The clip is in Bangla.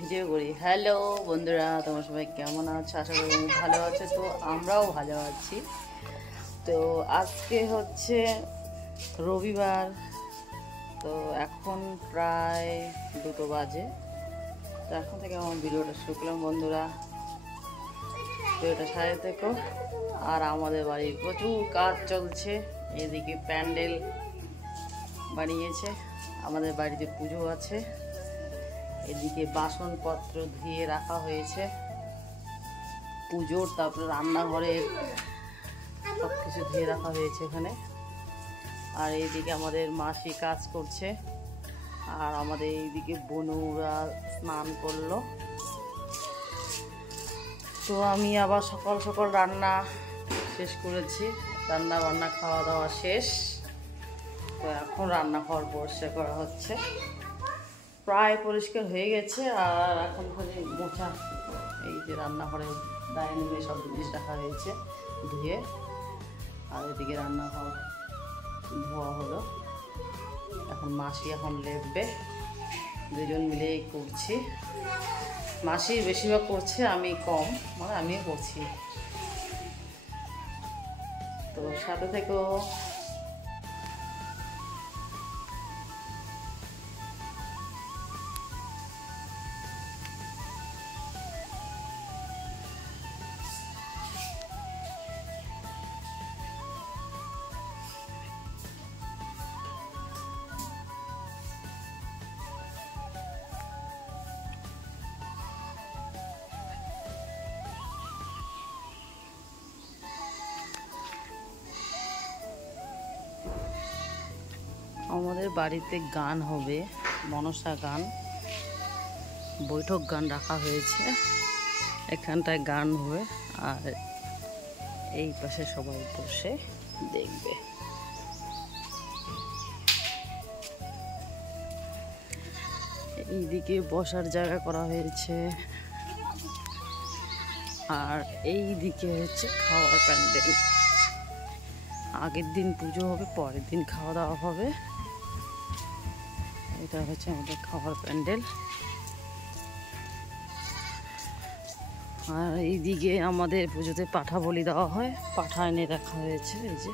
ভিডিও করি। হ্যালো বন্ধুরা, তোমার সবাই কেমন আছো? আশা করি ভালো আছো। তো আমরাও ভালো আছি। তো আজকে হচ্ছে রবিবার, তো এখন প্রায় 2টো বাজে। তো এখন থেকে আমার ভিডিওটা শুরু করলাম। বন্ধুরা, ভিডিওটা সাথে থেকো। আর আমাদের বাড়ির প্রচুর কাজ চলছে। এদিকে প্যান্ডেল বানিয়েছে, আমাদের বাড়িতে পুজো আছে। এদিকে বাসনপত্র ধুয়ে রাখা হয়েছে পুজোর, তারপরে রান্নাঘরের সব কিছু ধুয়ে রাখা হয়েছে এখানে। আর এইদিকে আমাদের মাসি কাজ করছে, আর আমাদের এইদিকে বনুরা স্নান করলো। তো আমি আবার সকাল সকাল রান্না শেষ করেছি, রান্না বান্না খাওয়া দাওয়া শেষ। তো এখন রান্নাঘর পরিষ্কার করা হচ্ছে, প্রায় পরিষ্কার হয়ে গেছে। আর এখন খালি মোছা, এই যে রান্নাঘরে ডাইনিংয়ে সব জিনিস রাখা হয়েছে ধুয়ে। আর এদিকে রান্নাঘর ধোয়া হলো। এখন মাসি এখন লেপবে, দুজন মিলেই করছি। মাসি বেশিরভাগ করছে, আমি কম, মানে আমিও করছি। তো সাথে থেকেও আমাদের বাড়িতে গান হবে, মনসা গান, বৈঠক গান রাখা হয়েছে। এখানটায় গান হবে, আর এই পাশে সবাই বসে দেখবে। এইদিকে বসার জায়গা করা হয়েছে, আর এই দিকে হচ্ছে খাওয়ার প্যান্ডেল। আগের দিন পুজো হবে, পরের দিন খাওয়া দাওয়া হবে। এটা হচ্ছে আমাদের খাওয়ার প্যান্ডেল। আর এইদিকে আমাদের পুজোতে পাঠা বলি দেওয়া হয়, পাঠা এনে রাখা হয়েছে। এই যে